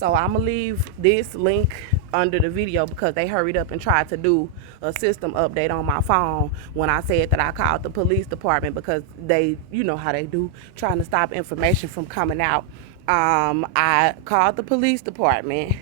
So I'm going to leave this link under the video because they hurried up and tried to do a system update on my phone when I said that I called the police department because they, you know how they do, trying to stop information from coming out. I called the police department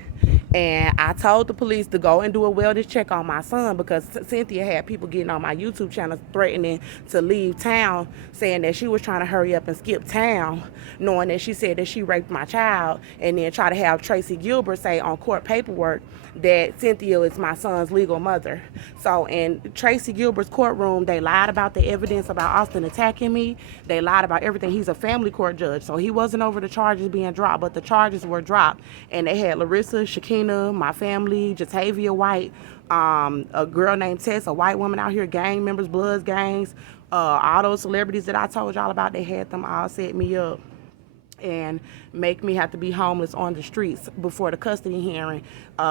and I told the police to go and do a wellness check on my son because Cynthia had people getting on my YouTube channel threatening to leave town, saying that she was trying to hurry up and skip town, knowing that she said that she raped my child, and then try to have Tracy Gilbert say on court paperwork that Cynthia is my son's legal mother. So in Tracy Gilbert's courtroom, they lied about the evidence about Austin attacking me. They lied about everything. He's a family court judge, so he wasn't over the charges being dropped, but the charges were dropped. And they had Larissa, Shakina, my family, Jatavia White, a girl named Tess, a white woman out here, gang members, Bloods gangs, all those celebrities that I told y'all about, they had them all set me up and make me have to be homeless on the streets before the custody hearing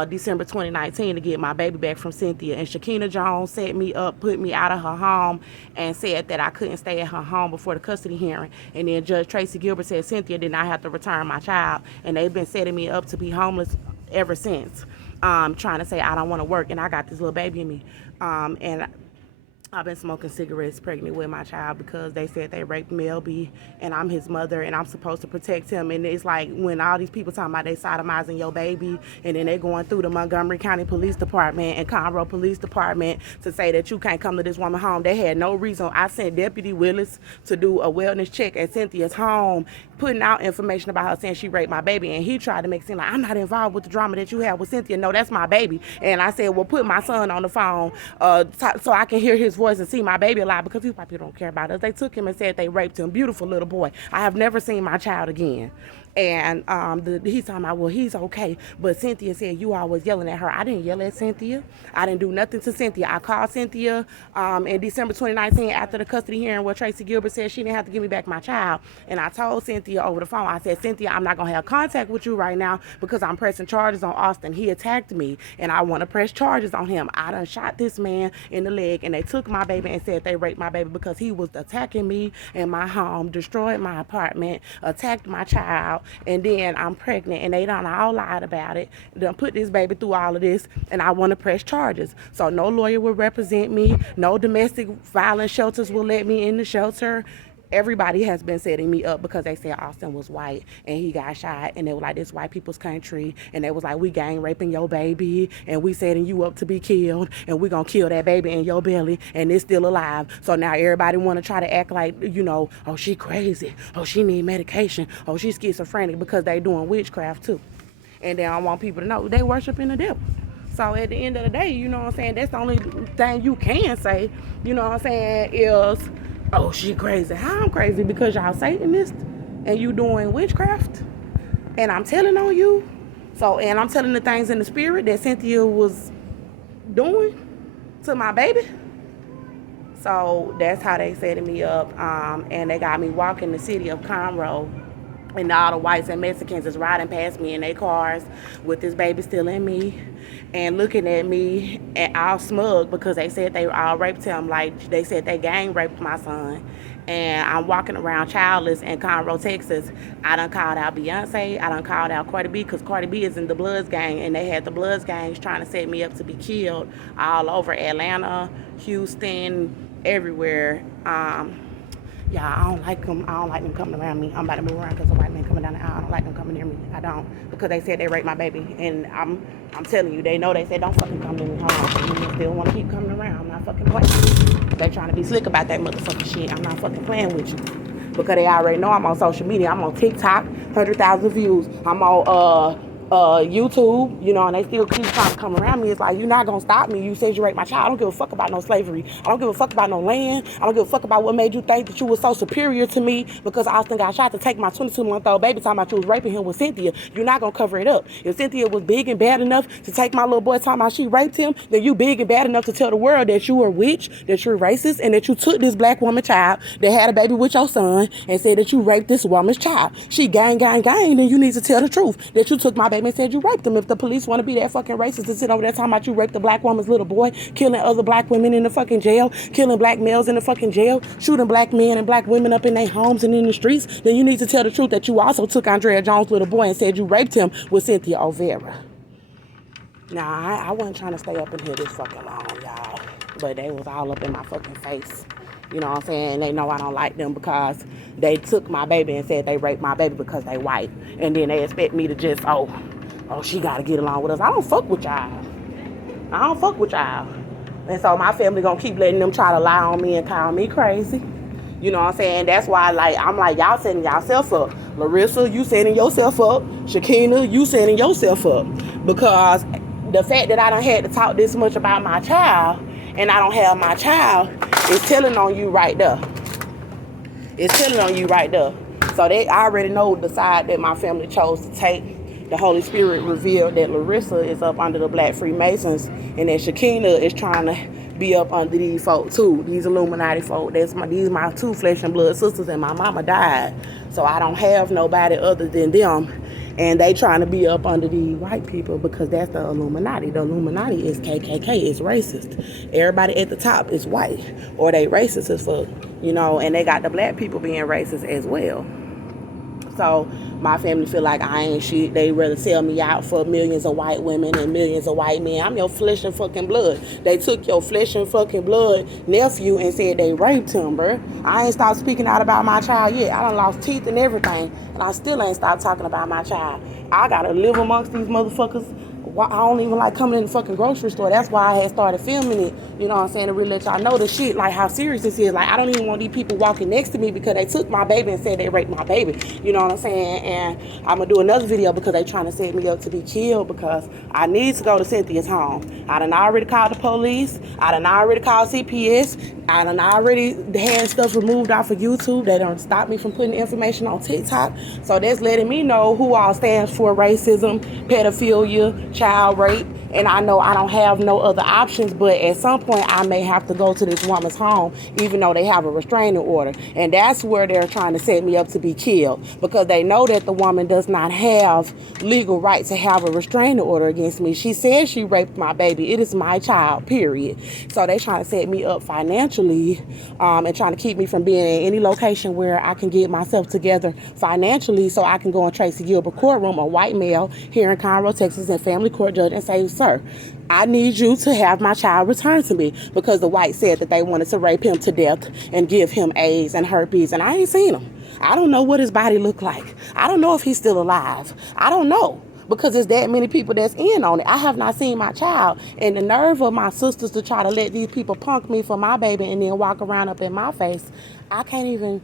December 2019 to get my baby back from Cynthia. And Shakina Jones set me up, put me out of her home, and said that I couldn't stay at her home before the custody hearing. And then Judge Tracy Gilbert said Cynthia did not have to return my child, and they've been setting me up to be homeless ever since, trying to say I don't want to work and I got this little baby in me. And I've been smoking cigarettes pregnant with my child because they said they raped Melby and I'm his mother and I'm supposed to protect him. And it's like when all these people talking about they sodomizing your baby and then they going through the Montgomery County Police Department and Conroe Police Department to say that you can't come to this woman's home. They had no reason. I sent Deputy Willis to do a wellness check at Cynthia's home, putting out information about her saying she raped my baby, and he tried to make it seem like I'm not involved with the drama that you have with Cynthia. No, that's my baby. And I said, well, put my son on the phone so I can hear his voice and see my baby alive, because these white people don't care about us. They took him and said they raped him. Beautiful little boy. I have never seen my child again. And he's talking about, well, he's okay. But Cynthia said, you always yelling at her. I didn't yell at Cynthia. I didn't do nothing to Cynthia. I called Cynthia in December 2019 after the custody hearing where Tracy Gilbert said she didn't have to give me back my child. And I told Cynthia over the phone, I said, Cynthia, I'm not going to have contact with you right now because I'm pressing charges on Austin. He attacked me and I want to press charges on him. I done shot this man in the leg and they took my baby and said they raped my baby because he was attacking me in my home, destroyed my apartment, attacked my child. And then I'm pregnant and they done all lied about it. Done put this baby through all of this and I want to press charges. So no lawyer will represent me. No domestic violence shelters will let me in the shelter. Everybody has been setting me up because they said Austin was white and he got shot, and they were like, this white people's country, and they was like, we gang raping your baby and we setting you up to be killed and we gonna kill that baby in your belly and it's still alive. So now everybody want to try to act like, you know, oh, she crazy, oh, she need medication, oh, she's schizophrenic, because they doing witchcraft too. And they don't want people to know they worshiping the devil. So at the end of the day, you know what I'm saying, that's the only thing you can say, you know what I'm saying, is, oh, she crazy. How I'm crazy? Because y'all Satanists and you doing witchcraft and I'm telling on you. So, and I'm telling the things in the spirit that Cynthia was doing to my baby. So that's how they setting me up. And they got me walking the city of Conroe, and all the whites and Mexicans is riding past me in their cars with this baby still in me and looking at me and all smug because they said they all raped him. Like they said they gang raped my son. And I'm walking around childless in Conroe, Texas. I done called out Beyonce. I done called out Cardi B because Cardi B is in the Bloods gang, and they had the Bloods gangs trying to set me up to be killed all over Atlanta, Houston, everywhere. Yeah, I don't like them. I don't like them coming around me. I'm about to move around because a white man coming down the aisle. I don't like them coming near me. I don't, because they said they raped my baby, and I'm telling you, they know. They said don't fucking come near me. Hold on, you still want to keep coming around? I'm not fucking playing. They trying to be slick about that motherfucking shit. I'm not fucking playing with you, because they already know I'm on social media. I'm on TikTok, 100,000 views. I'm on YouTube, you know, and they still keep trying to come around me. It's like, you're not gonna stop me. You said you raped my child. I don't give a fuck about no slavery. I don't give a fuck about no land. I don't give a fuck about what made you think that you were so superior to me because Austin got shot to take my 22-month-old baby, talking about you was raping him with Cynthia. You're not gonna cover it up. If Cynthia was big and bad enough to take my little boy, talking about she raped him, then you big and bad enough to tell the world that you are a witch, that you're racist, and that you took this black woman child that had a baby with your son and said that you raped this woman's child. She gang, then you need to tell the truth that you took my baby baby and said you raped him. If the police want to be that fucking racist to sit over there talking about you raped a black woman's little boy, killing other black women in the fucking jail, killing black males in the fucking jail, shooting black men and black women up in their homes and in the streets, then you need to tell the truth that you also took Andrea Jones' little boy and said you raped him with Cynthia O'Vera. Nah, I wasn't trying to stay up in here this fucking long, y'all. But they was all up in my fucking face. You know what I'm saying? They know I don't like them because they took my baby and said they raped my baby because they white. And then they expect me to just, oh, she got to get along with us. I don't fuck with y'all. I don't fuck with y'all. And so my family gonna keep letting them try to lie on me and call me crazy. You know what I'm saying? That's why, I'm like, y'all setting yourself up. Larissa, you setting yourself up. Shakina, you setting yourself up. Because the fact that I done had to talk this much about my child and I don't have my child is telling on you right there. It's telling on you right there. So they already know the side that my family chose to take. The Holy Spirit revealed that Larissa is up under the Black Freemasons and that Shakina is trying to be up under these folk too. These Illuminati folk. These my two flesh and blood sisters, and my mama died. So I don't have nobody other than them. And they trying to be up under the white people because that's the Illuminati. The Illuminati is KKK, is racist. Everybody at the top is white, or they racist as fuck, you know, and they got the black people being racist as well. So my family feel like I ain't shit. They rather sell me out for millions of white women and millions of white men. I'm your flesh and fucking blood. They took your flesh and fucking blood nephew and said they raped him, bro. I ain't stopped speaking out about my child yet. I done lost teeth and everything, and I still ain't stopped talking about my child. I gotta live amongst these motherfuckers. I don't even like coming in the fucking grocery store. That's why I had started filming it. You know what I'm saying? To really let y'all know the shit, like how serious this is. Like, I don't even want these people walking next to me because they took my baby and said they raped my baby. You know what I'm saying? And I'm going to do another video because they trying to set me up to be killed because I need to go to Cynthia's home. I done already called the police. I done already called CPS. I done already had stuff removed off of YouTube. They don't stop me from putting information on TikTok. So that's letting me know who all stands for racism, pedophilia, child rape. And I know I don't have no other options, but at some point I may have to go to this woman's home, even though they have a restraining order. And that's where they're trying to set me up to be killed, because they know that the woman does not have legal right to have a restraining order against me. She says she raped my baby. It is my child, period. So they trying to set me up financially, and trying to keep me from being in any location where I can get myself together financially so I can go in Tracy Gilbert courtroom, a white male here in Conroe, Texas, and family court judge and say, sir, I need you to have my child returned to me, because the white said that they wanted to rape him to death and give him AIDS and herpes, and I ain't seen him. I don't know what his body looked like. I don't know if he's still alive. I don't know, because there's that many people that's in on it. I have not seen my child, and the nerve of my sisters to try to let these people punk me for my baby and then walk around up in my face. I can't even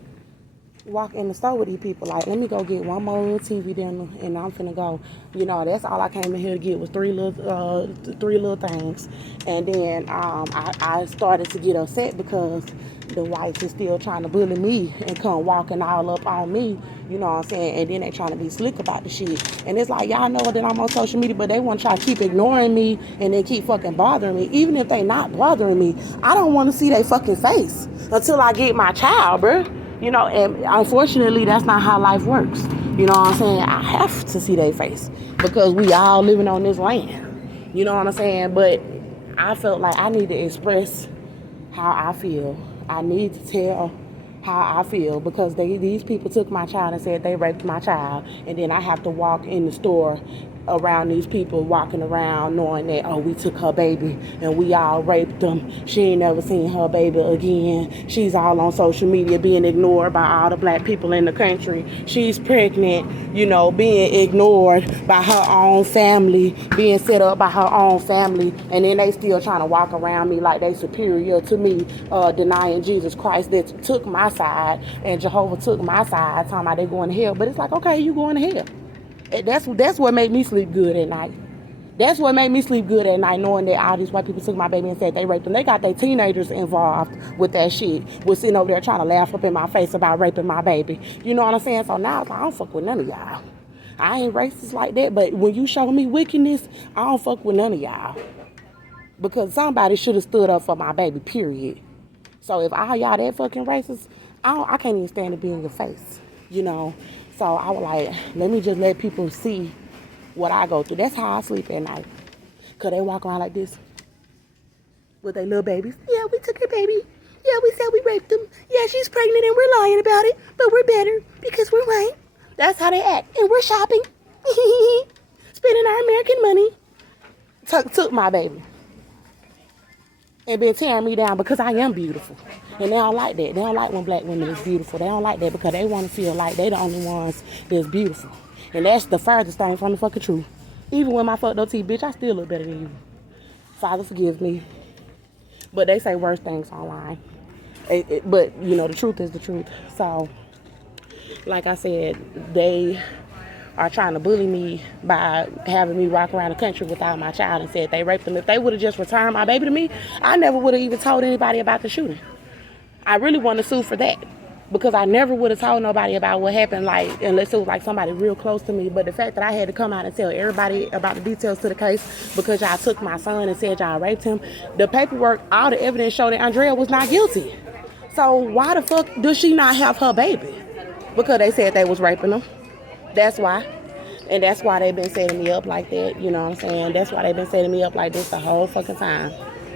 walk in the store with these people. Like, let me go get one more little TV dinner and I'm finna go. You know, that's all I came in here to get was three little things. And then I started to get upset because the whites is still trying to bully me and come walking all up on me. You know what I'm saying? And then they trying to be slick about the shit. And it's like, y'all know that I'm on social media, but they want to try to keep ignoring me and then keep fucking bothering me. Even if they not bothering me, I don't want to see their fucking face until I get my child, bruh. You know, and unfortunately, that's not how life works. You know what I'm saying? I have to see their face because we all living on this land. You know what I'm saying? But I felt like I need to express how I feel. I need to tell how I feel, because these people took my child and said they raped my child, and then I have to walk in the store around these people walking around knowing that, oh, we took her baby and we all raped them. She ain't never seen her baby again. She's all on social media being ignored by all the black people in the country. She's pregnant, you know, being ignored by her own family, being set up by her own family, and then they still trying to walk around me like they superior to me, denying Jesus Christ that took my side and Jehovah took my side, talking about they going to hell. But it's like, okay, you going to hell. That's what made me sleep good at night. That's what made me sleep good at night, knowing that all these white people took my baby and said they raped them. They got their teenagers involved with that shit. Was sitting over there trying to laugh up in my face about raping my baby. You know what I'm saying? So now it's like, I don't fuck with none of y'all. I ain't racist like that, but when you show me wickedness, I don't fuck with none of y'all. Because somebody should have stood up for my baby, period. So if all y'all that fucking racist, I can't even stand to be in your face, you know. So I was like, let me just let people see what I go through. That's how I sleep at night. Because they walk around like this with their little babies. Yeah, we took her baby. Yeah, we said we raped them. Yeah, she's pregnant and we're lying about it. But we're better because we're white. That's how they act. And we're shopping. Spending our American money. Took my baby. And been tearing me down because I am beautiful. And they don't like that. They don't like when black women is beautiful. They don't like that because they want to feel like they the only ones that's beautiful. And that's the furthest thing from the fucking truth. Even with my fucked up teeth, bitch, I still look better than you. Father, forgive me. But they say worse things online. But, you know, the truth is the truth. So, like I said, they are trying to bully me by having me walk around the country without my child and said they raped them. If they would have just returned my baby to me, I never would have even told anybody about the shooting. I really want to sue for that because I never would have told nobody about what happened, like, unless it was like somebody real close to me. But the fact that I had to come out and tell everybody about the details to the case because y'all took my son and said y'all raped him, the paperwork, all the evidence showed that Andrea was not guilty. So why the fuck does she not have her baby? Because they said they was raping them. That's why. And that's why they've been setting me up like that. You know what I'm saying? That's why they've been setting me up like this the whole fucking time.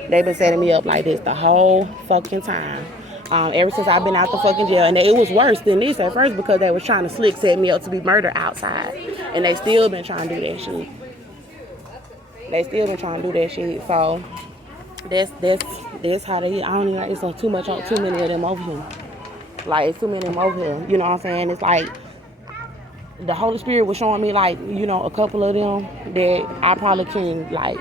They've been setting me up like this the whole fucking time. Ever since I've been out the fucking jail. And it was worse than this at first because they was trying to slick set me up to be murdered outside. And they still been trying to do that shit. They still been trying to do that shit. So that's how they, I don't even like, it's too many of them over here. Like, it's too many of them over here. You know what I'm saying? It's like, the Holy Spirit was showing me, like, you know, a couple of them that I probably can, like,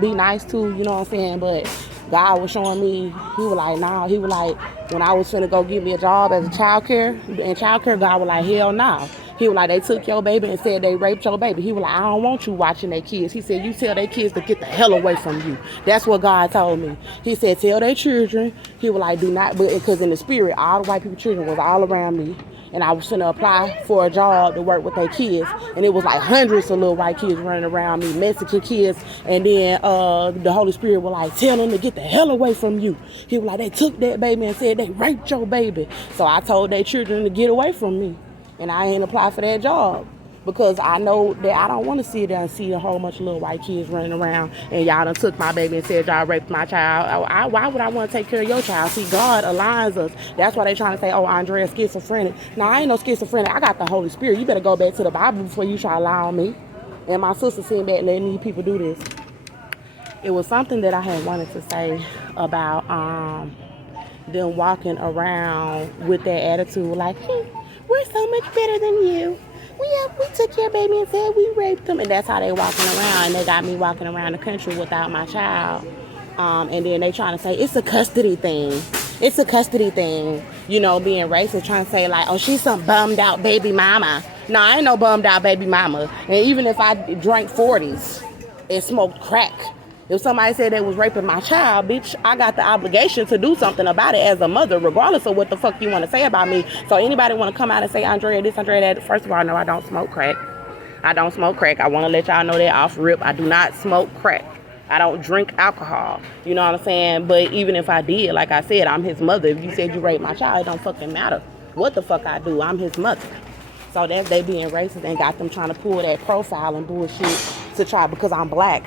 be nice to, you know what I'm saying? But God was showing me, he was like, nah. He was like, when I was finna go get me a job as a childcare, God was like, hell nah. He was like, they took your baby and said they raped your baby. He was like, I don't want you watching their kids. He said, you tell their kids to get the hell away from you. That's what God told me. He said, tell their children. He was like, do not, because in the spirit, all the white people children was all around me. And I was finna apply for a job to work with their kids. And it was like hundreds of little white kids running around me, Mexican kids. And then the Holy Spirit was like, tell them to get the hell away from you. He was like, they took that baby and said they raped your baby. So I told their children to get away from me. And I ain't apply for that job. Because I know that I don't want to sit there and see a whole bunch of little white kids running around and y'all done took my baby and said y'all raped my child. Why would I want to take care of your child? See, God aligns us. That's why they trying to say, oh, Andrea's schizophrenic. Now, I ain't no schizophrenic. I got the Holy Spirit. You better go back to the Bible before you try to lie on me. And my sister sitting back letting these people do this. It was something that I had wanted to say about them walking around with that attitude like, hey, we're so much better than you. We took your baby and said we raped them. And that's how they walking around. And they got me walking around the country without my child. And then they trying to say, it's a custody thing. It's a custody thing. You know, being racist, trying to say like, oh, she's some bummed out baby mama. No, I ain't no bummed out baby mama. And even if I drank 40s and smoked crack, if somebody said they was raping my child, bitch, I got the obligation to do something about it as a mother, regardless of what the fuck you want to say about me. So anybody want to come out and say, Andrea this, Andrea that, first of all, no, I don't smoke crack. I don't smoke crack. I want to let y'all know that off rip. I do not smoke crack. I don't drink alcohol. You know what I'm saying? But even if I did, like I said, I'm his mother. If you said you raped my child, it don't fucking matter what the fuck I do. I'm his mother. So that's they being racist and got them trying to pull that profile and bullshit to try because I'm black.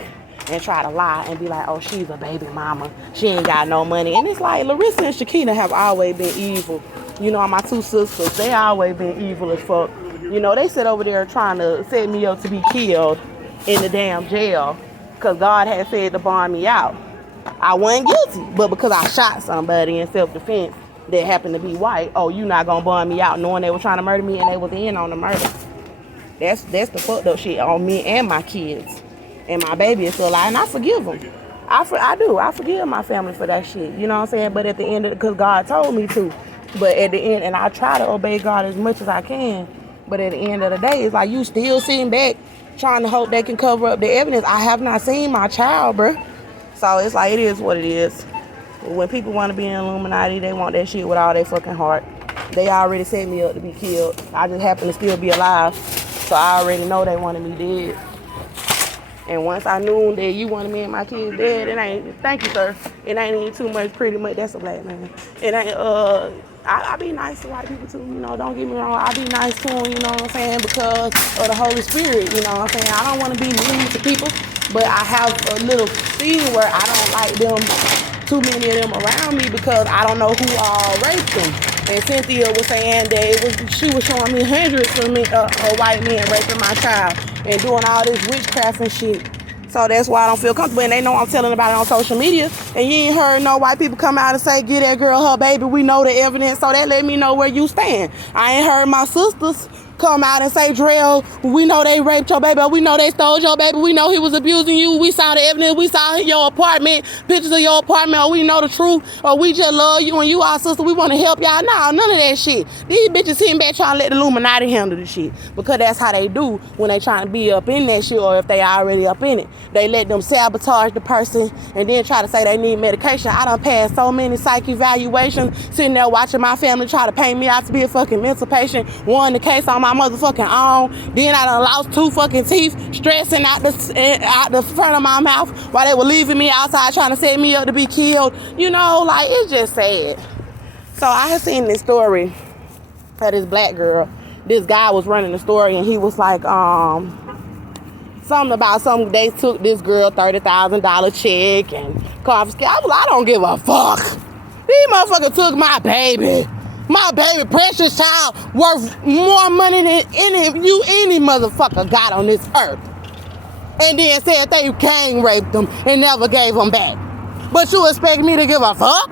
And try to lie and be like, oh, she's a baby mama. She ain't got no money. And it's like, Larissa and Shakina have always been evil. You know, my two sisters, they always been evil as fuck. You know, they sit over there trying to set me up to be killed in the damn jail. Because God had said to bond me out. I wasn't guilty. But because I shot somebody in self-defense that happened to be white, oh, you not going to bond me out knowing they were trying to murder me and they was in on the murder. That's the fucked up shit on me and my kids. And my baby is still alive, and I forgive them. I do. I forgive my family for that shit. You know what I'm saying? But at the end of it, because God told me to. But at the end, and I try to obey God as much as I can. But at the end of the day, it's like you still sitting back trying to hope they can cover up the evidence. I have not seen my child, bruh. So it's like, it is what it is. When people want to be in Illuminati, they want that shit with all their fucking heart. They already set me up to be killed. I just happen to still be alive. So I already know they wanted me dead. And once I knew that you wanted me and my kids dead, it ain't, thank you, sir. It ain't even too much, pretty much. That's a black man. It ain't, I be nice to white people too, you know, don't get me wrong. I be nice to them, you know what I'm saying, because of the Holy Spirit, you know what I'm saying. I don't want to be mean to people, but I have a little thing where I don't like them, too many of them around me, because I don't know who all raped them. And Cynthia was saying that she was showing me hundreds of white men raping my child and doing all this witchcraft and shit. So that's why I don't feel comfortable. And they know I'm telling about it on social media. And you ain't heard no white people come out and say, get that girl her baby. We know the evidence. So that let me know where you stand. I ain't heard my sisters come out and say, Drell, we know they raped your baby. We know they stole your baby. We know he was abusing you. We saw the evidence. We saw your apartment, pictures of your apartment. Or we know the truth. Or we just love you and you our sister. We want to help y'all. No, none of that shit. These bitches sitting back trying to let the Illuminati handle the shit. Because that's how they do when they trying to be up in that shit, or if they already up in it. They let them sabotage the person and then try to say they need medication. I done passed so many psych evaluations, sitting there watching my family try to paint me out to be a fucking mental patient. Won the case on my motherfucking own. Then I done lost 2 fucking teeth, stressing out the front of my mouth while they were leaving me outside trying to set me up to be killed. You know, like, it's just sad. So I had seen this story of this black girl. This guy was running the story and he was like, something about they took this girl $30,000 check and confiscated. I don't give a fuck. These motherfuckers took my baby. My baby, precious child, worth more money than any motherfucker got on this earth. And then said they gang raped them and never gave them back. But you expect me to give a fuck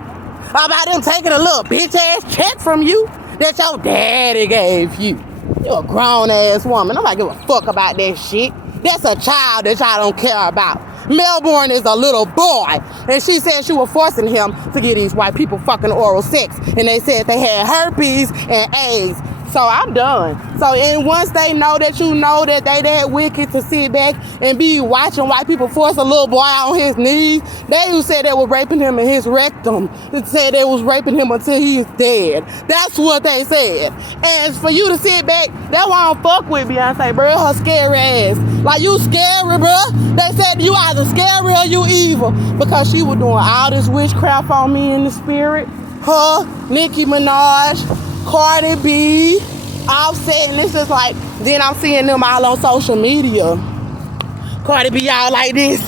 about them taking a little bitch ass check from you that your daddy gave you? You a grown ass woman. Nobody give a fuck about that shit. That's a child that y'all don't care about. Melbourne is a little boy. And she said she was forcing him to get these white people fucking oral sex. And they said they had herpes and AIDS. So I'm done. So and once they know that you know that they that wicked to sit back and be watching white people force a little boy on his knees, they who said they were raping him in his rectum, they said they was raping him until he's dead. That's what they said. And for you to sit back, that's why I don't fuck with Beyonce, bro. Her scary ass. Like, you scary, bro. They said you either scary or you evil, because she was doing all this witchcraft on me in the spirit. Her, Nicki Minaj, Cardi B, Offset, and it's just like, then I'm seeing them all on social media. Cardi B all like this,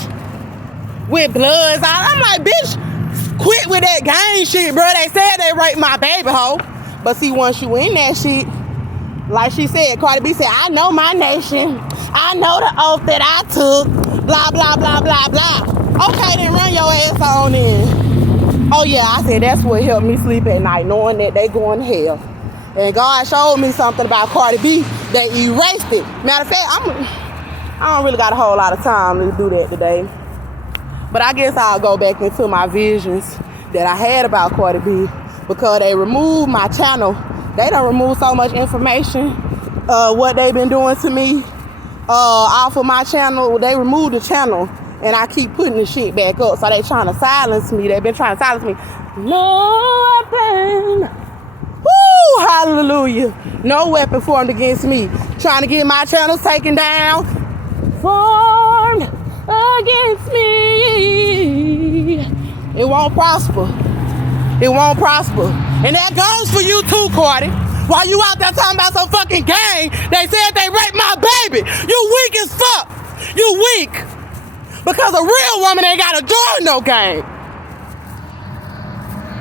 with bloods. I'm like, bitch, quit with that gang shit, bro. They said they raped my baby hoe. But see, once you in that shit, like she said, Cardi B said, I know my nation. I know the oath that I took. Blah, blah, blah, blah, blah. Okay, then run your ass on in. Oh, yeah, I said that's what helped me sleep at night, knowing that they going to hell. And God showed me something about Cardi B. They erased it. Matter of fact, I don't really got a whole lot of time to do that today. But I guess I'll go back into my visions that I had about Cardi B, because they removed my channel. They done removed so much information, what they been doing to me off of my channel. They removed the channel, and I keep putting the shit back up. So they trying to silence me. They've been trying to silence me. No weapon. Woo! Hallelujah. No weapon formed against me. Trying to get my channels taken down. Formed against me. It won't prosper. It won't prosper. And that goes for you too, Cardi. While you out there talking about some fucking gang, they said they raped my baby. You weak as fuck. You weak. Because a real woman ain't got to join no gang.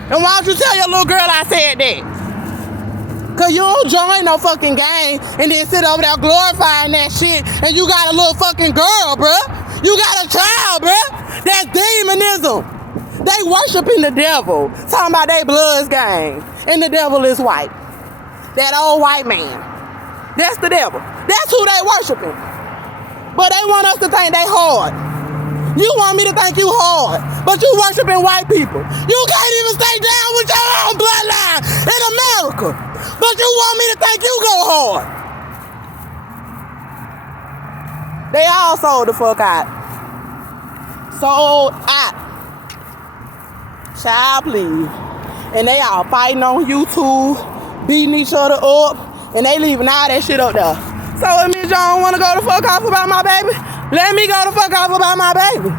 And why don't you tell your little girl I said that? Because you don't join no fucking gang and then sit over there glorifying that shit, and you got a little fucking girl, bruh. You got a child, bruh. That's demonism. They worshiping the devil, talking about they bloods gang, and the devil is white. That old white man. That's the devil. That's who they worshiping. But they want us to think they hard. You want me to think you hard, but you worshiping white people. You can't even stay down with your own bloodline in America, but you want me to think you go hard. They all sold the fuck out. Sold out. Child, please. And they all fighting on YouTube, beating each other up, and they leaving all that shit up there. So it means y'all don't want to go the fuck off about my baby? Let me go the fuck off about my baby.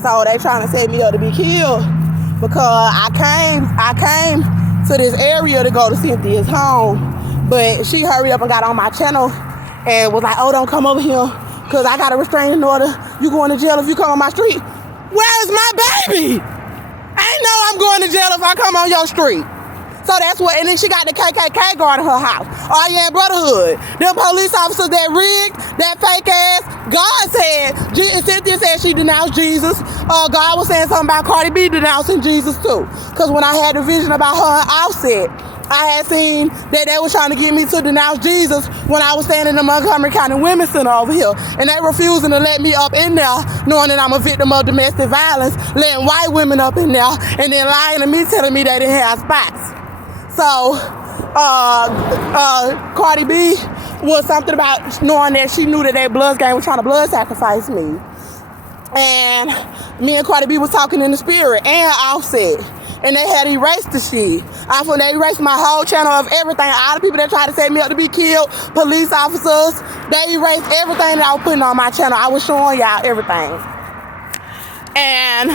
So they trying to set me up to be killed because I came to this area to go to Cynthia's home, but she hurried up and got on my channel and was like, oh, don't come over here because I got a restraining order. You going to jail if you come on my street. Where's my baby? I know I'm going to jail if I come on your street. So that's what, and then she got the KKK guarding her house. Oh yeah, Brotherhood. Them police officers that rigged, that fake ass. God said, Cynthia said she denounced Jesus. God was saying something about Cardi B denouncing Jesus too. Because when I had the vision about her and Offset, I had seen that they were trying to get me to denounce Jesus when I was standing in the Montgomery County Women's Center over here. And they refusing to let me up in there, knowing that I'm a victim of domestic violence, letting white women up in there, and then lying to me, telling me they didn't have spots. So, Cardi B was something about knowing that she knew that that blood gang was trying to blood sacrifice me. And me and Cardi B was talking in the spirit and Offset. And they had erased the shit. They erased my whole channel of everything. All the people that tried to set me up to be killed, police officers, they erased everything that I was putting on my channel. I was showing y'all everything. And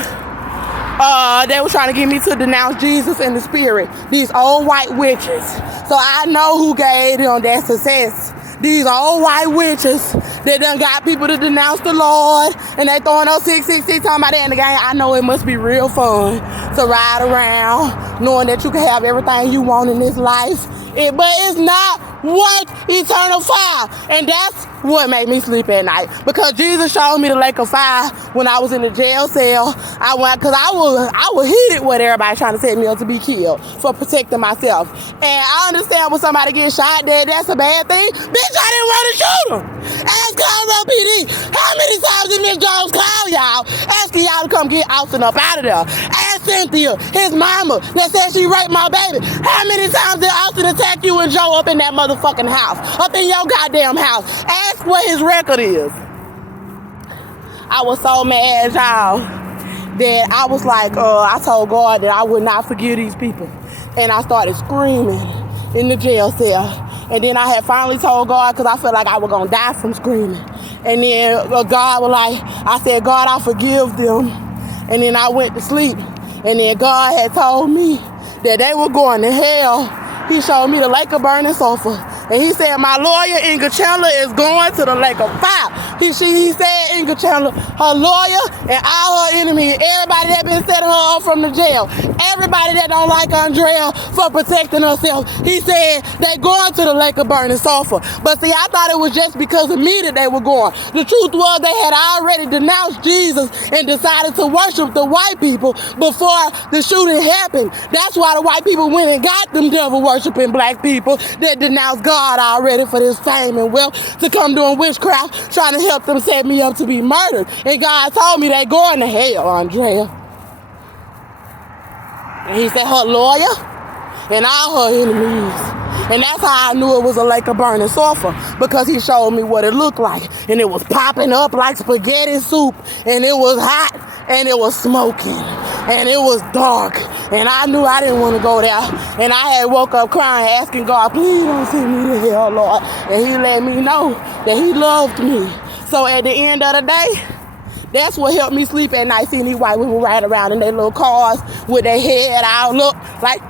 they were trying to get me to denounce Jesus in the spirit. These old white witches. So I know who gave them that success. These old white witches that done got people to denounce the Lord, and they throwing up 666 talking about that in the game. I know it must be real fun to ride around knowing that you can have everything you want in this life. But it's not worth eternal fire. And that's what made me sleep at night. Because Jesus showed me the lake of fire when I was in the jail cell. I was heated with everybody trying to set me up to be killed for protecting myself. And I understand when somebody gets shot dead, that's a bad thing. Bitch, I didn't want to shoot him. Ask Conroe PD. How many times did Miss Jones call y'all asking y'all to come get Austin up out of there? Ask Cynthia, his mama, that said she raped my baby. How many times did Austin attack you and Joe up in that motherfucking house? Up in your goddamn house. Ask what his record is. I was so mad, y'all, that I was like, I told God that I would not forgive these people. And I started screaming in the jail cell. And then I had finally told God, because I felt like I was going to die from screaming. And then God was like, I said, God, I forgive them. And then I went to sleep. And then God had told me that they were going to hell. He showed me the lake of burning sulfur. And he said, my lawyer, Inga Chandler, is going to the lake of fire. He said, Inga Chandler, her lawyer and all her enemies, everybody that been setting her up from the jail, everybody that don't like Andrea for protecting herself, he said, they going to the lake of burning sulfur. But see, I thought it was just because of me that they were going. The truth was they had already denounced Jesus and decided to worship the white people before the shooting happened. That's why the white people went and got them devil worshiping black people that denounced God already for this fame and wealth to come doing witchcraft, trying to help them set me up to be murdered. And God told me they going to hell, Andrea. And he said her lawyer and all her enemies. And that's how I knew it was a lake of burning sulfur, because he showed me what it looked like. And it was popping up like spaghetti soup. And it was hot. And it was smoking. And it was dark. And I knew I didn't want to go there. And I had woke up crying, asking God, please don't send me to hell, Lord. And he let me know that he loved me. So at the end of the day, that's what helped me sleep at night, seeing these white women ride around in their little cars with their head all up like,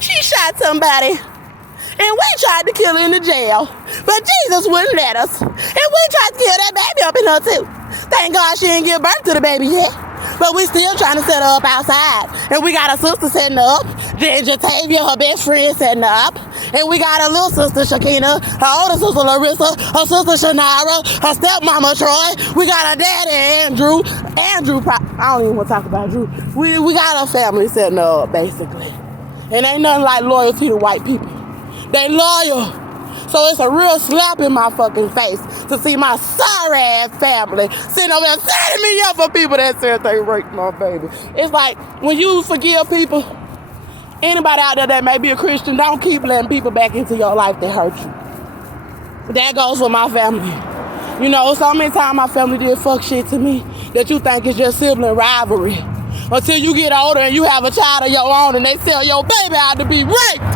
she shot somebody. And we tried to kill her in the jail. But Jesus wouldn't let us. And we tried to kill that baby up in her too. Thank God she didn't give birth to the baby yet. But we still trying to set her up outside. And we got a sister setting her up. Then Jatavia, her best friend, setting her up. And we got a little sister, Shakina, her older sister, Larissa, her sister, Shanara, her stepmama, Troy. We got her daddy, Andrew. I don't even want to talk about Drew. We got her family setting her up, basically. And ain't nothing like loyalty to white people. They loyal. So it's a real slap in my fucking face to see my sorry ass family sitting over there setting me up for people that said they raped my baby. It's like when you forgive people, anybody out there that may be a Christian, don't keep letting people back into your life that hurt you. That goes for my family. You know, so many times my family did fuck shit to me that you think is just sibling rivalry. Until you get older and you have a child of your own and they sell your baby out to be raped.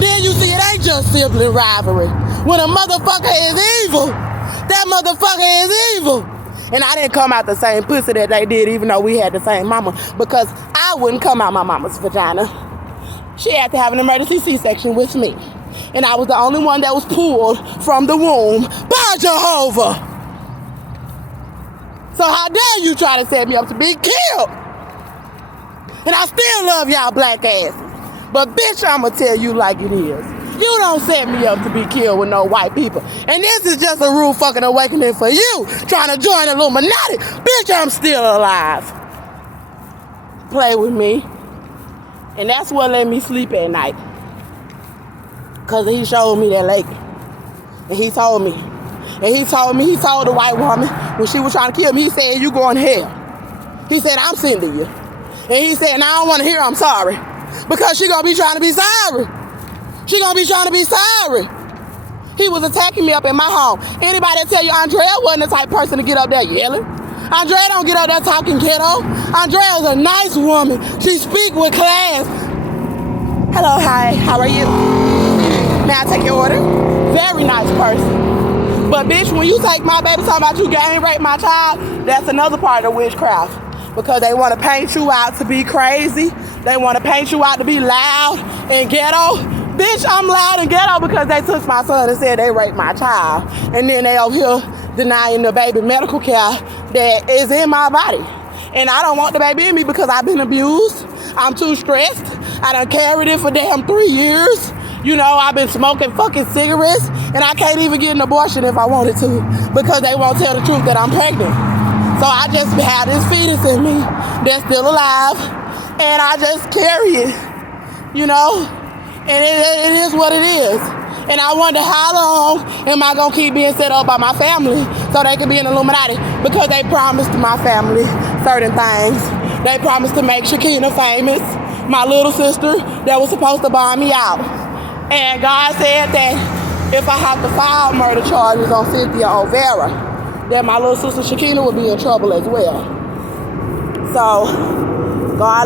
Then you see it ain't just sibling rivalry. When a motherfucker is evil, that motherfucker is evil. And I didn't come out the same pussy that they did, even though we had the same mama, because I wouldn't come out my mama's vagina. She had to have an emergency C-section with me. And I was the only one that was pulled from the womb by Jehovah. So how dare you try to set me up to be killed? And I still love y'all black asses. But bitch, I'ma tell you like it is. You don't set me up to be killed with no white people. And this is just a rude fucking awakening for you, trying to join Illuminati. Bitch, I'm still alive. Play with me. And that's what let me sleep at night. Because he showed me that lady. And he told me. And he told the white woman, when she was trying to kill me, he said, you going to hell. He said, I'm sending you. And he said, and I don't want to hear I'm sorry. Because she going to be trying to be sorry. She going to be trying to be sorry. He was attacking me up in my home. Anybody that tell you Andrea wasn't the type of person to get up there yelling? Andrea don't get up there talking ghetto. Andrea is a nice woman. She speak with class. Hello, hi, how are you? May I take your order? Very nice person. But bitch, when you take my baby talking about you gang rape my child, that's another part of witchcraft. Because they want to paint you out to be crazy. They want to paint you out to be loud and ghetto. Bitch, I'm loud and ghetto because they took my son and said they raped my child. And then they over here denying the baby medical care that is in my body. And I don't want the baby in me because I've been abused. I'm too stressed. I done carried it for damn 3 years. You know, I've been smoking fucking cigarettes and I can't even get an abortion if I wanted to because they won't tell the truth that I'm pregnant. So I just have this fetus in me that's still alive and I just carry it, you know, and it is what it is. And I wonder how long am I gonna keep being set up by my family so they can be an Illuminati, because they promised my family certain things. They promised to make Shakina famous, my little sister that was supposed to buy me out. And God said that if I have to file murder charges on Cynthia O'Vera, that my little sister Shakina would be in trouble as well. So, God